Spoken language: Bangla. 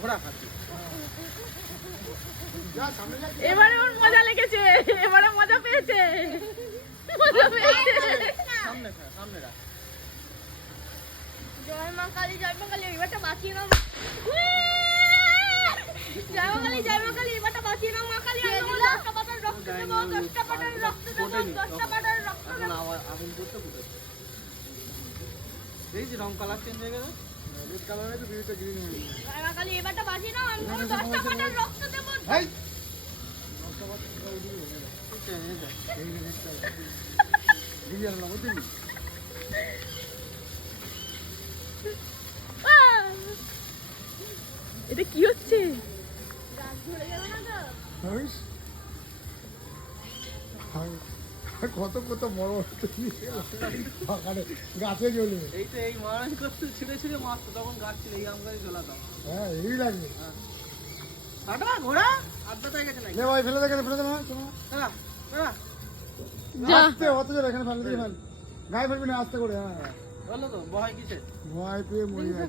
ঘোড়া খাচ্ছি। এবারে ওর মজা লেগেছে, এবারে মজা পেয়েছে, মজা পেয়েছে। সামনে খা, সামনে রাখ। জয় মা কালী, জয় মা কালী, এবারটা বাঁচিয়ে নাও। জয় মা কালী, জয় মা কালী, এবারটা বাঁচিয়ে নাও মা কালী। আমি 10টা পাতার রক্ত দেব, 10টা পাতার রক্ত দেব, 10টা পাতার রক্ত এখন দেব। আগুন করতে ফুটেছে। দেখছি রং কালার চেঞ্জ হয়ে গেছে। রেড কালার হয়েছে, বিউটিটা গ্রিন হয়ে গেছে। জয় মা কালী, এবারটা বাঁচিয়ে নাও। আমি 10টা পাতার রক্ত দেব। এই এটা কি হচ্ছে? গাছ ধরে যাবে না তো? কত কত বড় গাছে জ্বলবে। এই তো এই মারানি করতে ছিঁড়ে ছিঁড়ে মারতো, তখন গাছ ছিল, এই আম গাছ ঝোলাতাম। হ্যাঁ এই লাগবে। হাঁটা ঘোড়া আড্ডাটাই গেছে নাকি? লে ভাই ফেলে দেখে ফেলে দে না শোনো। দাঁড়া, দাঁড়া। আস্তে অত জোরে এখানে ফেলে দিয়ে ফেল। গায়ে ফেলবি না আস্তে করে। হ্যাঁ বললো তো ভয় কিসে? ভয় পেয়ে মরে যাচ্ছে।